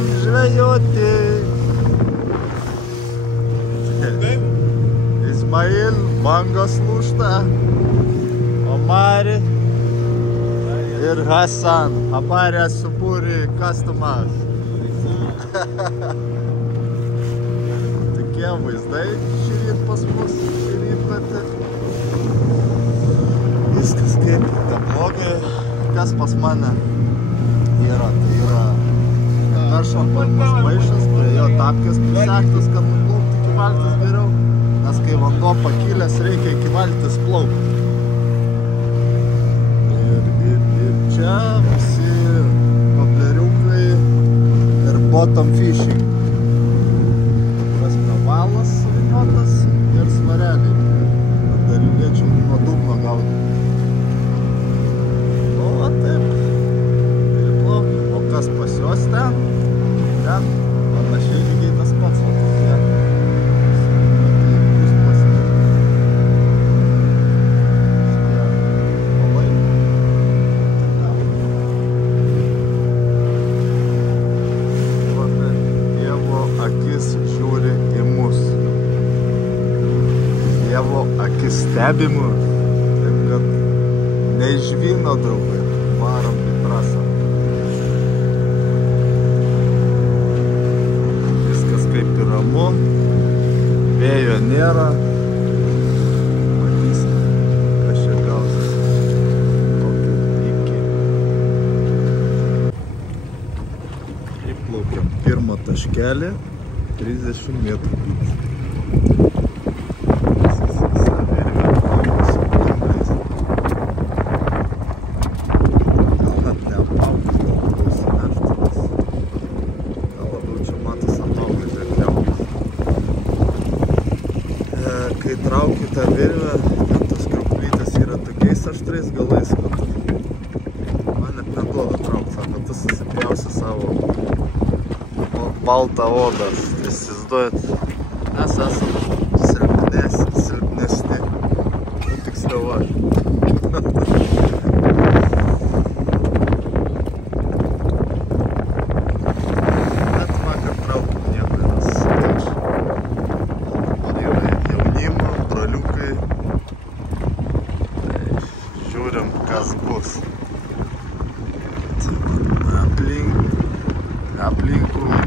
Važiuojam žvejoti. Ismail, bangos lūžta. Omari ir Hasan. Abarė subūrė kastumas. Tokie vaizdai šįryt pas mus, šįryt pati. Viskas kaip neblogai. Kas pas mane yra? Tai yra naršo pirmas maišas, prie jo tapkės prisektas, kad nuplaukti iki valtis geriau. Nes kai vanduo pakilęs, reikia iki valtis plaukti. Ir čia visi kobleriukai ir bottom fishing. Prasme valas suviniotas ir svareliai. Dar liečiau nuo dugno gauti. O taip. O kas pas juos ten panašiai lygiai tas pats. Dievo akis žiūri į mus. Dievo akis stebi mus. Taip kad neišvyno, draugai. Varom į trasą. Viskas kaip ir ramu. Vėjo nėra. Matysime, kas čia gausis. Tokį iki. Įplaukiam pirmą taškelį. 30 metrų dydžio. Kai traukiu tą virvę, ten tos kriauklytės yra tokiais aštrais galais, kad man net neduoda traukti, sako, tu susipjausi savo baltą odą. Tai įsivaizduojat, mes esam silpnesni, tiksliau aš. Bet vakar traukiu nieko, nes žiūrim, kas bus. Aplinkui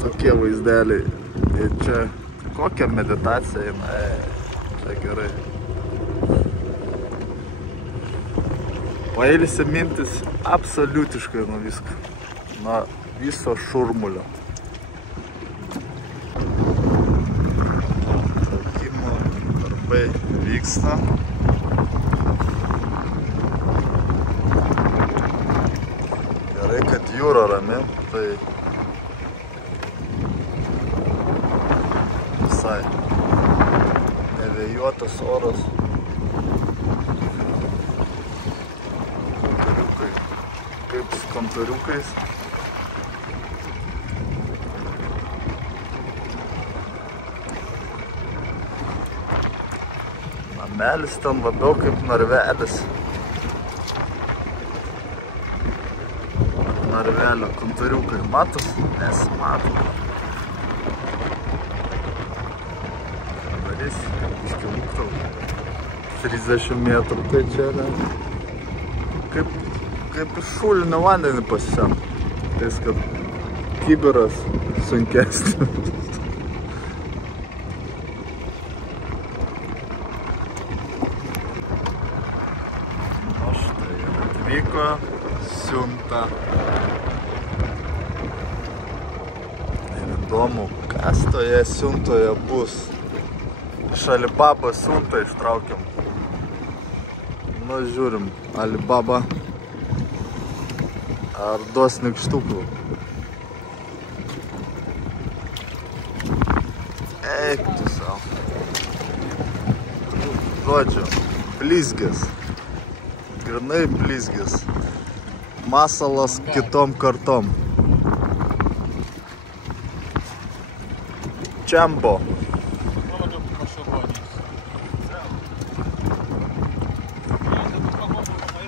tokie vaizdeliai. Ir čia kokia meditacija eina. Čia gerai. Pailsi mintis absoliutiškai nuo visko. Nuo viso šurmulio. Traukimo darbai vyksta. Gerai, kad jūra rami, tai visai nevėjuotas oras. Kamperiukai, kaip su kamperiukais. Namelis ten labiau kaip narvelis. Narvelio kamperiukai matos? Nesimato. Darys, iškiluktau. 30 metrų, tai čia ne. Kaip iš šulinio vandenį pasisemt. Tais, kad kibiras sunkesnis. O štai atvyko siunta. Ir įdomu, kas toje siuntoje bus. Iš Alibaba siuntą ištraukiam. Nu, žiūrim, Alibaba ar duos nykštukų. Eik tu savo. Žodžiu, blizgis. Grinai blizgis. Masalas kitom kartom. Čembo.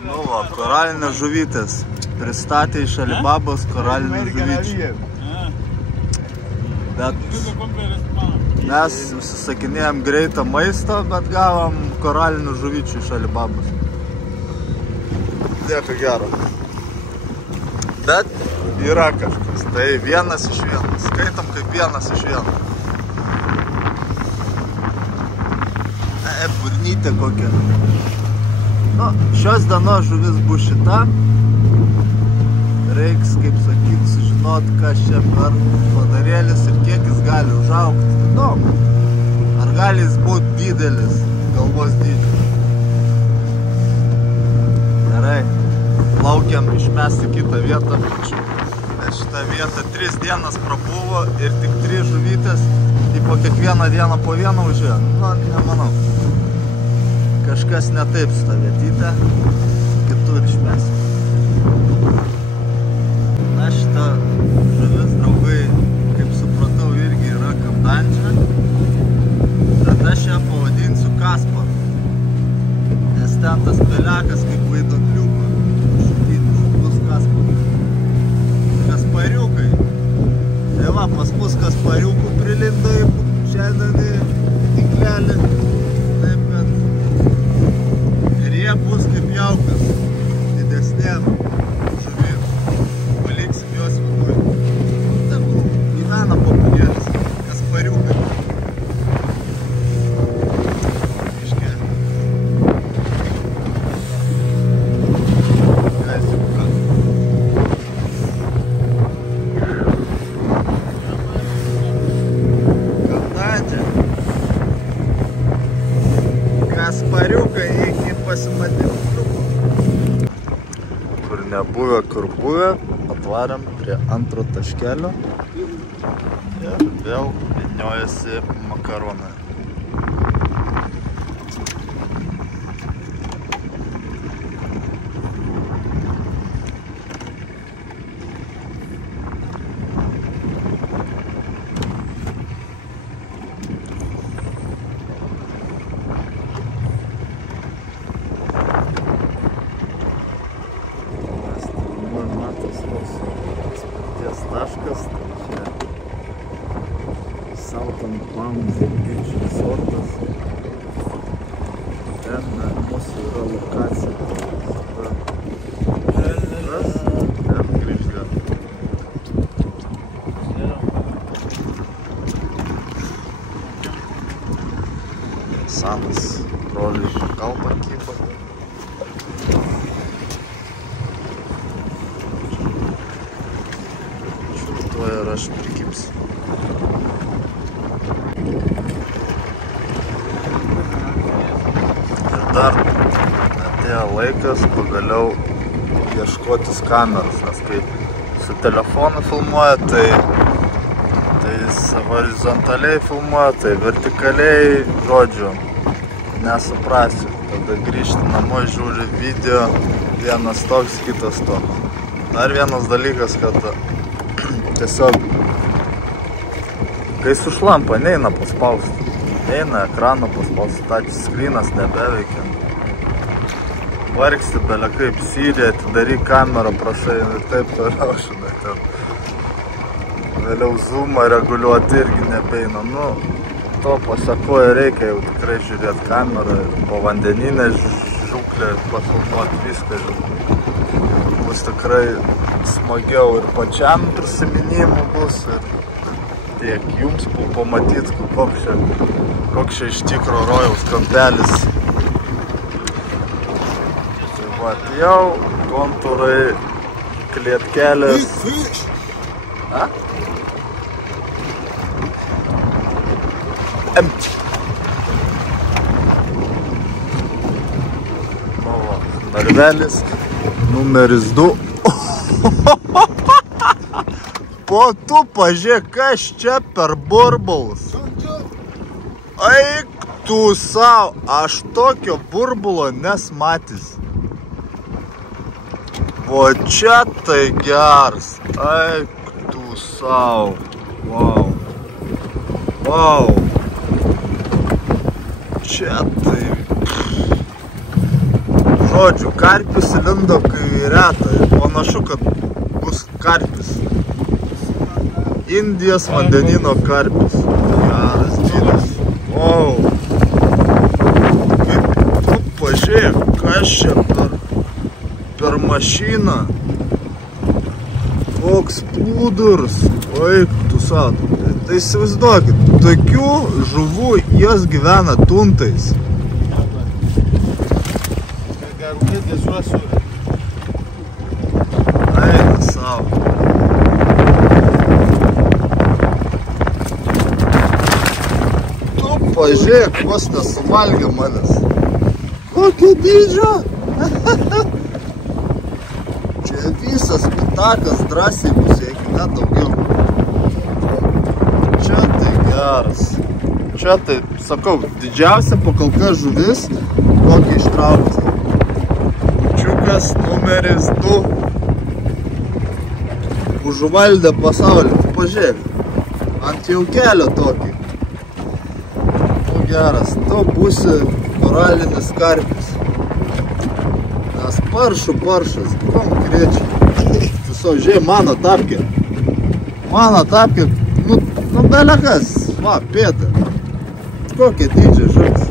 Nu va, koralinės žuvytės. Pristatė iš Alibabos koralinių žuvyčių. Bet mes užsisakinėjom greitą maistą, bet gavom koralinių žuvyčių iš Alibabos. Nieko gero. Bet yra kažkas. Tai vienas iš vieno. Skaitom kaip vienas iš vieno. Burnytė kokia. Nu, šios dienos žuvis bus šita. Reiks, kaip sakyti, sužinot, kas čia per padarėlis ir kiek jis gali užaugti. Įdomu. Ar gali jis būti didelis, galvos dydžio. Gerai. Laukiam išmesti kitą vietą. Nes šitą vietą 3 dienas prabuvo ir tik 3 žuvytės. Tai po kiekvieną dieną po vieną užėjo. Nu, nemanau. Kažkas ne taip su ta vietytė. Kitur išmesim. Na, šita žuvis, draugai, kaip supratau, irgi yra kamdančia. Bet aš ją pavadinsiu Kaspar. Nes ten tas pelekas kaip vaiduokliuko. Šutinis bus Kaspar. Kaspariukai. Tai va, pas mus kaspariukų prilindo į šiandien į tinklelį. Taip, kad ir jie bus kaip jaukas didesnėm žuvim. Paliksim juos vidui. Taip, gyvena paparėlis. Kaspariukai. Kaspariukai iki pasimatymų. Kur nebuvę, kur buvę, atvarėm prie antro taškelio ir vėl vyniojasi makaronai. Taškas, tai čia Southern Palms Beach resortas. Ten mūsų yra lokacija. Ten grįžtė. Sanas broliai kalbą kyba. Ir aš prikipsiu. Ir dar atėjo laikas pagaliau ieškotis kameros, nes kai su telefonu filmuoja, tai jis horizontaliai filmuoja, tai vertikaliai, žodžiu, nesuprasiu. Tada grįžti namo, žiūri video, vienas toks, kitas toks. Dar vienas dalykas, kad tiesiog, kai sušlampa, neina paspausti. Neina ekraną paspausti, touch screenas nebeveikia. Vargsti belia kaip Siri, atidaryk kamerą, prašai ir taip toliau, žinai. Vėliau zoomą reguliuoti irgi nebeina. Nu, to pasakoja reikia jau tikrai žiūrėti kamerą ir povandeninę žūklę pafilmuoti viską, žinai. Bus tikrai smagiau ir pačiam prisiminimų bus ir tiek jums pamatyti, koks čia iš tikro rojaus kampelis. Tai va, jau kontūrai, klietkelės. A? Empty. Nu va, narvelis numeris 2. Po tu pažiūrėk, kas čia per burbulas. Eik tu sau, aš tokio burbulo nesmatys. O čia tai geras. Eik tu sau. Wow. Wow. Čia tai... Žodžiu, karpis lindo kai reta. Panašu, kad bus karpis. Indijos vandenino karpis. Geras dydis. Wow. Kaip tu pažiūrėk, kas čia per mašiną. Koks plūdurs. Oi, tu savo. Tai įsivaizduokit, tokių žuvų jos gyvena tuntais. Eina savo. Tu pažiūrėk, vos nesuvalgė manęs. Kokio dydžio? Čia visas pitakas drąsiai bus, jeigu net daugiau. Čia tai geras. Čia tai, sakau, didžiausia pakalka žuvis, kokį ištraukti. Čiukas numeris 2. Užvaldė pasaulį. Tu pažiūrėk. Ant jau kelio tokį. Tu geras. Tu būsi koralinis karpis. Nes paršas. Konkrečiai. Tiesiog, žiūrėk, mano tapkė. Nu belekas. Va, pėda. Kokia dydžia žuvis.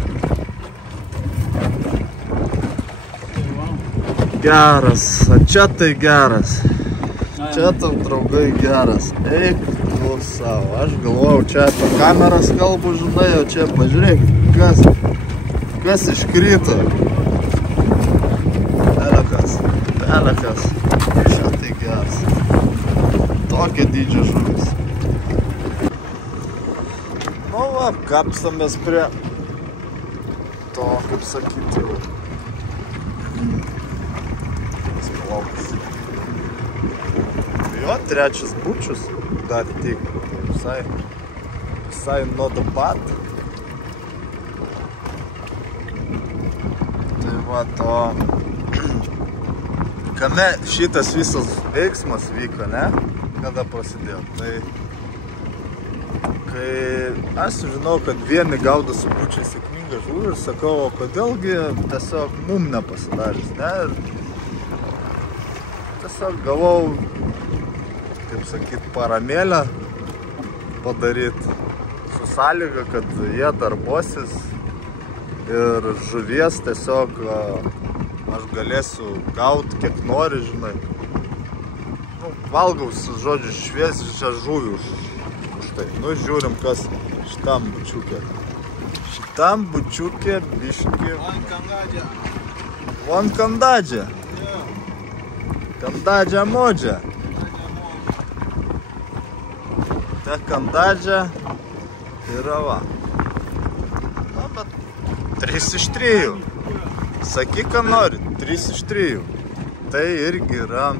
Geras. A čia tai geras. Čia tam draugai geras. Eik tu savo. Aš galvojau, čia apie kameras kalbu, žinai, o čia pažiūrėk, kas iškrito. Pelekas. Čia tai geras. Tokia dydžia žuvis. Nu va, kapsamės prie to, kaip sakyti, splokas. Jo, trečias bučius, dar tik, visai not bad. Tai va to, kame šitas visas veiksmas vyko, ne? Kada prasidėjo, tai kai aš žinau, kad vieni gaudo su bučiai sėkmingą žuvį ir sakau, o kodėlgi tiesiog mum nepasidarys, ne? Ir tiesiog gavau, kaip sakyt, paramėlę padaryti su sąlyga, kad jie darbuosis ir žuvies tiesiog aš galėsiu gauti kiek nori, žinai. Nu, valgau, žodžiu, šviesią žuvį už tai. Nu, žiūrim, kas šitam bučiukė. Šitam bučiukė biški... Von kandadžia. Kandadžia modžia. Ta kandadžia yra va. Na, bet 3 iš 3. Sakyk, ką nori, 3 iš 3. Tai irgi yra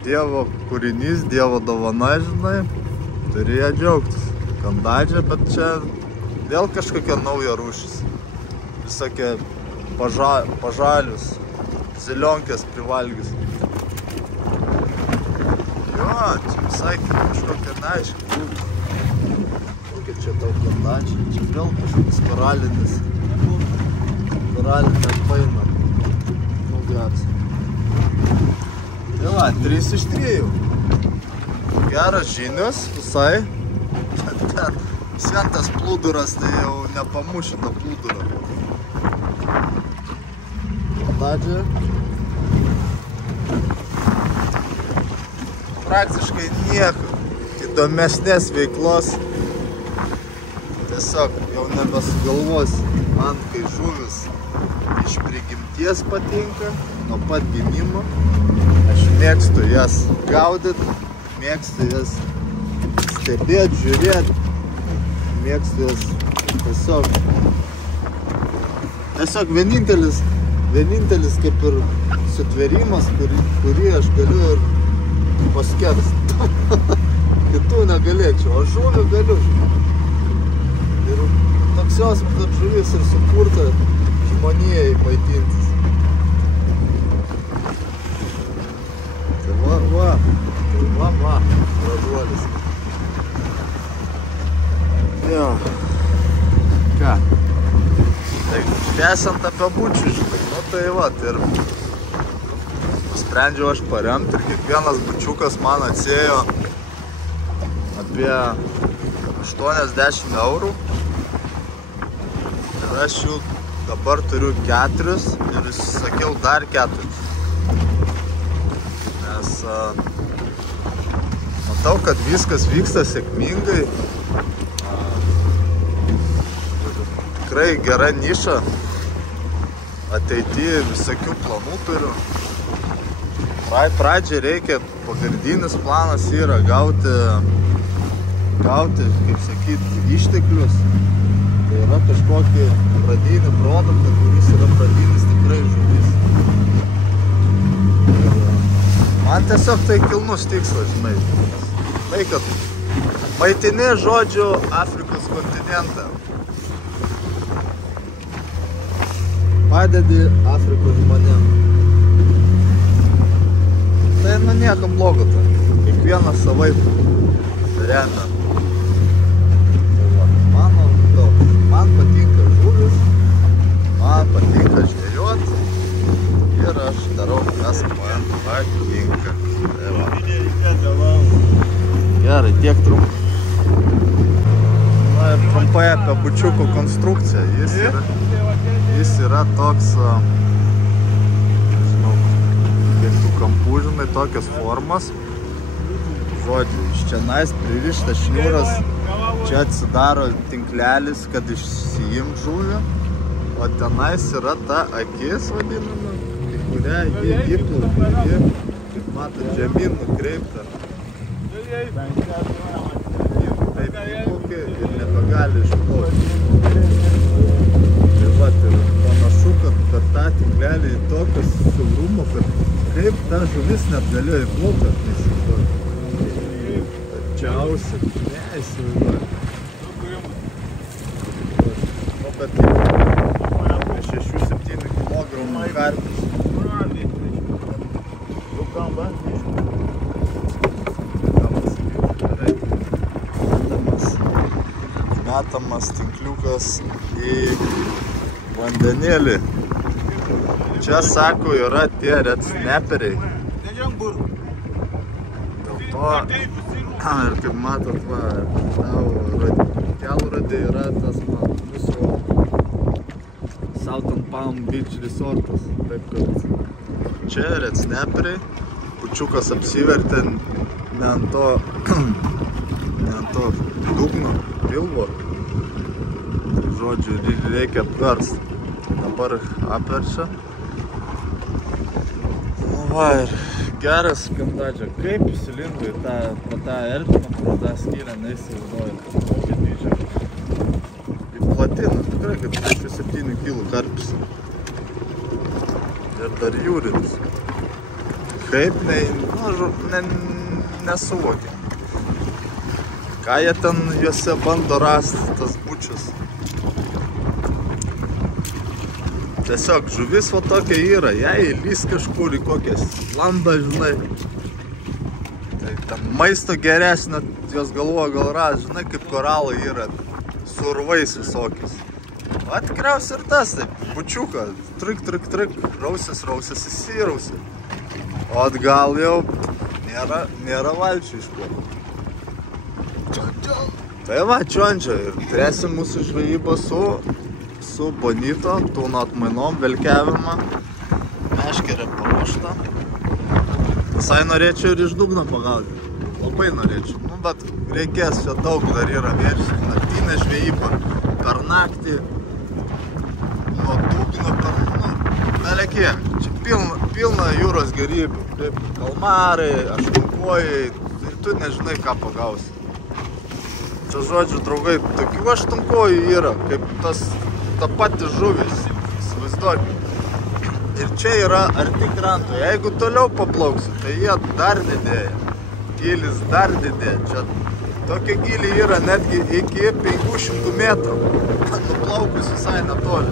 Dievo kūrinys, Dievo dovana, žinai. Turėjo džiaugtis. Kandadžia, bet čia vėl kažkokia nauja rūšis. Visokie pažalius, zilionkės privalgys. Jo, čia visai kažkokia neaiškia. Kokia čia tau kandadžia. Čia vėl kažkoks koralinis. Koralinė paina. Nu, geras. Tai va, 3 iš 3. Geras žinios, visai. Vien tas plūduras, tai jau nepamuši to plūdurą. Kandadžia. Praktiškai nieko įdomesnės veiklos. Tiesiog jau nebesugalvosi. Man, kai žuvis iš prigimties patinka, nuo pat gimimo, aš mėgstu jas gaudyti. Mėgstu jas stebėti, žiūrėti, mėgstu jas tiesiog vienintelis kaip ir sutvėrimas, kurį aš galiu ir paskersti. Kitų negalėčiau, o žuvį galiu. Ir toks jausmas, kad žuvis ir sukurta žmonijai maitintis. Tai va, gražuolis. Jo. Ką? Tai tęsiant apie bučių, žinai. Nu tai va, ir sprendžiau aš paremti ir kiekvienas bučiukas man atsėjo apie 80 eurų. Ir aš jų dabar turiu 4 ir sakiau dar 4. Nes matau, kad viskas vyksta sėkmingai. Tikrai gera niša. Ateityje visokių planų turiu. Pradžiai reikia, pagrindinis planas yra gauti, kaip sakyti, išteklius. Tai yra kažkokį pradinį produktą, kuris yra pradinis tikrai žuvis. Man tiesiog tai kilnus tikslas, žinai. Tai, kad maitini, žodžiu, Afrikos kontinentą. Padedi Afrikos žmonėm. Tai nieko blogo, tai kiekvienas savaip remia. Man patinka žuvis, man patinka žvejot ir aš darau, kas man patinka. Gerai, tiek trumpai. Na ir trumpai apie bučiuko konstrukciją. Jis yra toks, nežinau, kiek tų kampų, žinai, tokios formos. Žodžiu, iš čia nais pririštas šniūras, čia atsidaro tinklelis, kad išsiimt žuvį, o tenais yra ta akis vadinama, į kurią jie įplaukia, kaip matot, žemyn nukreipta. Taip įplaukia ir nebegali išplaukti. Tai va, ir panašu, kad per tą tinklelį į tokias siaurumo, kad kaip ta žuvis net galėjo įplaukti, neįsivaizduoju. Tačiausia, neįsivaizduoju. Nu, bet apie 6-7 kg karpis. Metamas tinkliukas į vandenėlį. Čia, sako, yra tie red snaperiai. Dėl to, ir kaip matot, va, kelrodė yra tas mūsų Southern Palm Beach resortas. Taip, kad čia red snaperiai. Pučiukas apsivertė ne ant to dugno, pilvo. Žodžiu, reikia apverst. Dabar apverčia. Nu va, ir geras skandadžia. Kaip įsilindo į pro tą ertmę, pro tą skylę, neįsivaizduoju. Kokį dydžią. Į platiną, tikrai, kad 6-7 kg karpis. Ir dar jūrinis. Kaip, nesuvokia. Ką jie ten juose bando rasti, tas bučias. Tiesiog žuvis va tokia yra, jei įlys kažkur į kokias landą, žinai. Tai ten maisto geresnio, jos galvoja gal ras, žinai, kaip koralai yra, su urvais visokiais. Va tikriausiai ir tas, taip, bučiuką, trik, rausis, įsirausi. O atgal jau nėra valčių iš ko. Tai va, čiončia, ir turėsim mūsų žvejybą su bonito, tūno atmainom, velkiavimą, meškerė paruošta. Visai norėčiau ir iš dugno pagauti, labai norėčiau, nu, bet reikės, čia daug dar yra versijų, naktinė žvejyba, per naktį, nuo dugno per, belekie, čia pilna jūros gerybių, kaip kalmarai, aštunkojai, tai tu nežinai, ką pagausi. Čia, žodžiu, draugai, tokių aštunkojų yra, kaip ta pati žuvis, įsivaizduokit. Ir čia yra arti kranto. Jeigu toliau paplauksi, tai jie dar didėja. Gylis dar didėja. Čia tokie gyliai yra netgi iki 500 metrų. Nuplaukus visai netoli.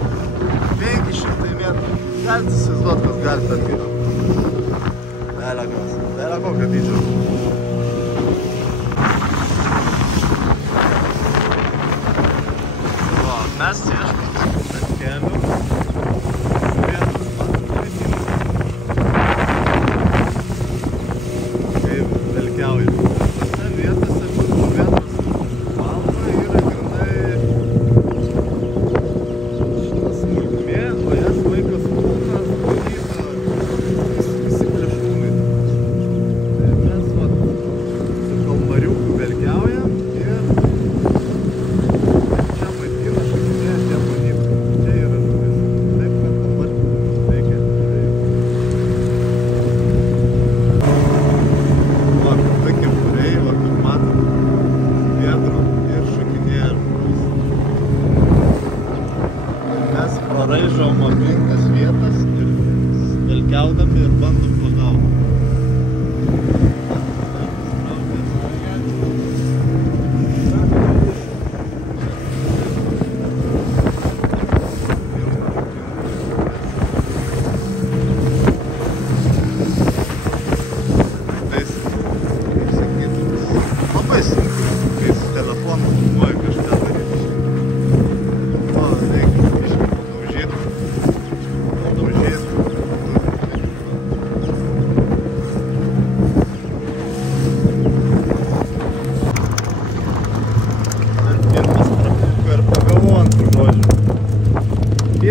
500 metrų. Galite įsivaizduoti, kas gali ten gyventi. Belė kokio dydžio. Mes ieškom ant kelių. Kaip velkiauju. Tose vietose, kur žuvėt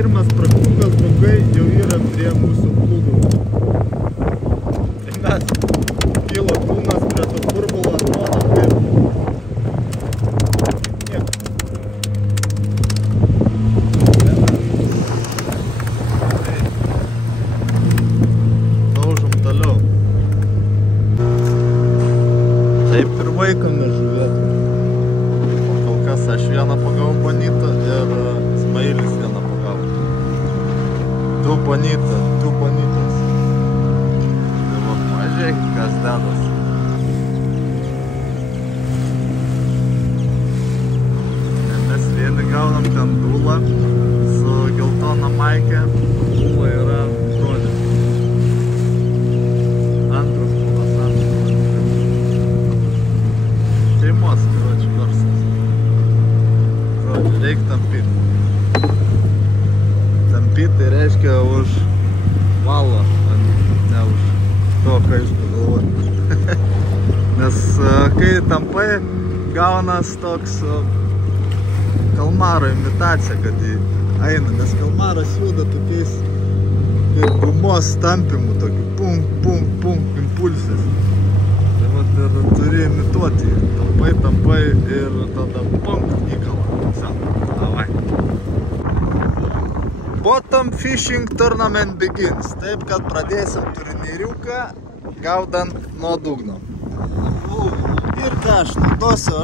pirmas praktūkas bogai jau yra prie mūsų plūgų. Tai mes kilo kūnas prie to burbulo, atrodo kaip nieko. Daužom toliau. Taip ir vaikome žuvėtų. Kol kas aš vieną pagavau bonitą ir Smailis vieną pagavau. Du bonitas. Tai va, pažiūrėkit, kas dedas. Mes vėlį gaunam ten dūlą su geltona maike. Dūla yra brolė. Antras būnas. Šeimos, karoči, verslas. Žodžiu, reik tampyti. Tampyti tai reiškia už valo, ne už to, ką jūs pagalvojate. Nes kai tampai, gaunas toks kalmaro imitacija, kad jį eina. Nes kalmaras juda tokiais kaip gumos tampimų, tokių pum, impulsais. Tai vat ir turi imituoti. Tampai ir tada pum, įkala. Davai. Bottom fishing tournament begins. Taip, kad pradėsim turnyriuką, gaudant nuo dugno. Ir ką aš naudosiu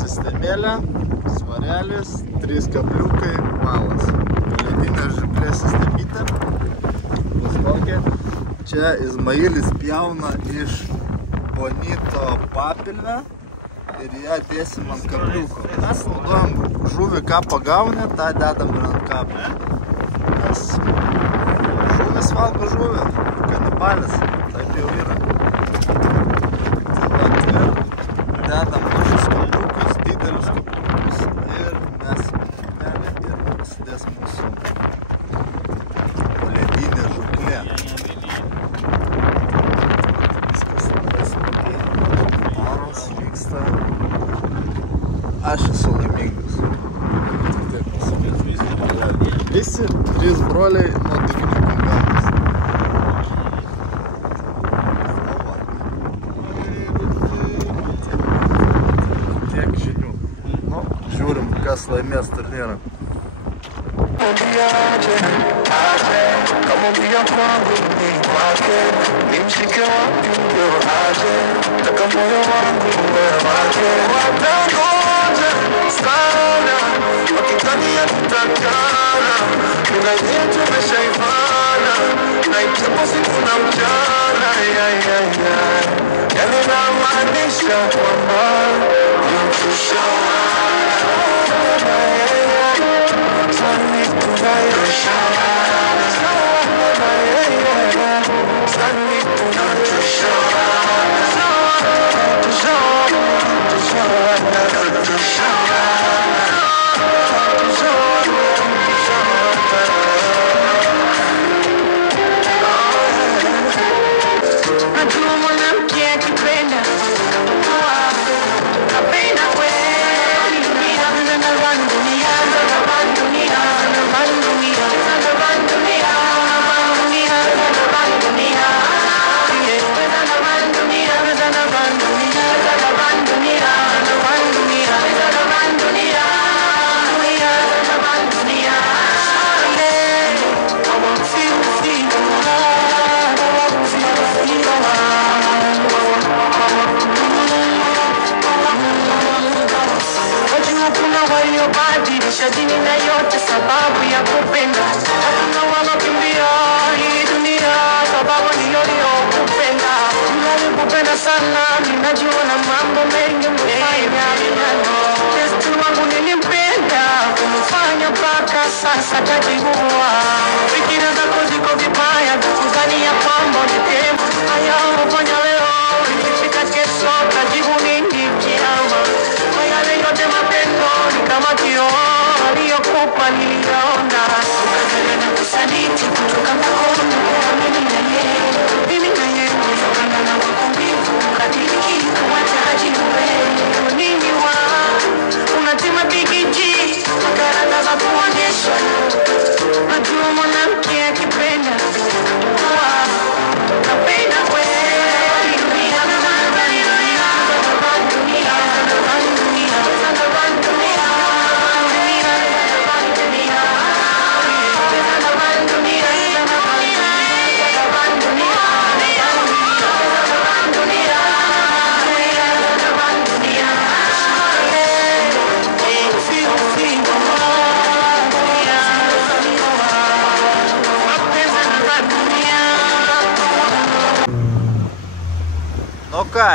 sistemėlę, svarelis, 3 kabliukai, valas. Ledinė žuklė sistemytė. Bus tokia. Čia Izmailis pjauna iš bonito papilvę ir ją dėsim ant kabliuko. Mes naudojam žuvį, ką pagaunė, tą dedam ir ant kablio. Nes žuvis valgo žuvį, kanibalis, taip jau yra. Tai ir dedam mažus kabliukus, didelius kabliukus ir mes ir prasidės mūsų ledinė žuklė. Aš esu laimingas. Visi 3 broliai nuo dugniukų gaunas. Tiek žinių. Nu, žiūrim, kas laimės turnyrą. Unatema bigiji, makaranga za kuonyesha O ką,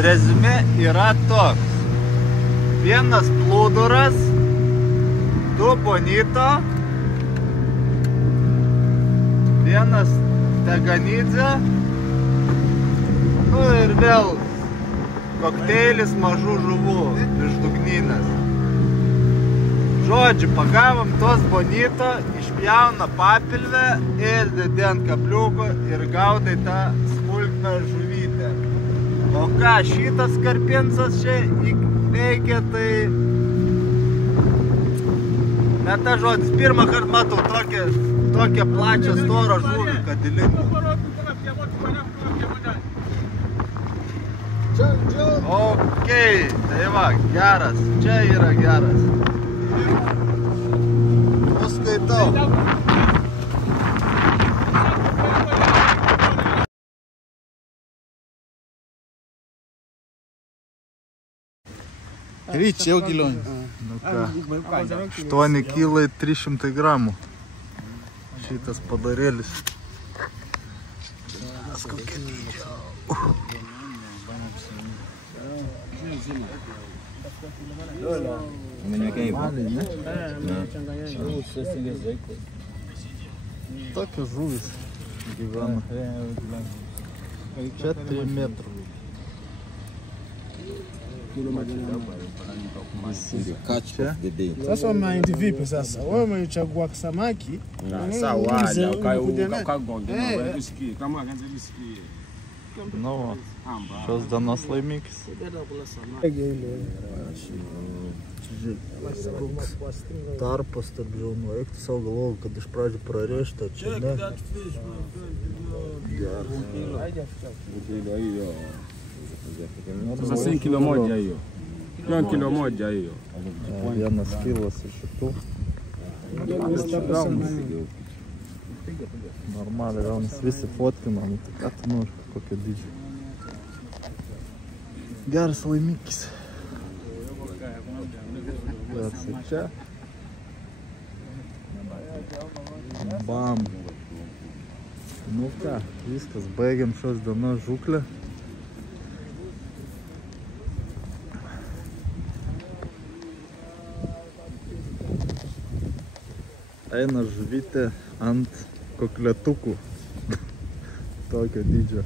reziumė yra toks. Vienas plūduras, 2 bonito, vienas teganidze, nu ir vėl kokteilis mažų žuvų iš dugninės. Žodžiu, pagavom tos bonito, išpjauna papilvę ir dedi ant kabliuko ir gaudai tą smulkmę žuvytę. O ką šitas karpinsas čia veikia, tai... Net ta žodis, pirmą kartą matau tokią plačią storą žuvį, kad įlindu. Okei, tai va, geras, čia yra geras. Nuskaitau. Ryč, jau gilionė. Nu ką, 8 kilai 300 gramų. Šitas padarėlis. Kokia dydžio. Tokios žuvis gyvena. Čia 3 metrų. Sasa wameindi vipi sasa? Wewe umechagua samaki. Sawa, ukagonge visikie. Kama kanze visikie. Nu, šios dienos laimikis. Tarpas tarp žiaunų. Eik tu savo galvoju, kad iš pradžių prarėžta, čia ne. Sasa 100 kilo moja hiyo. 1 kilo moja hiyo. Vienas kilas iš šitų. Normaliai gaunas, visi fotkinam, tai ką tu nori, kokia dydžia. Geras laimikis. Atsai čia. Bam. Nu ką, viskas, baigiam šios dienos žuklę. Eina žuvytė ant kokletukų. Tokio dydžio.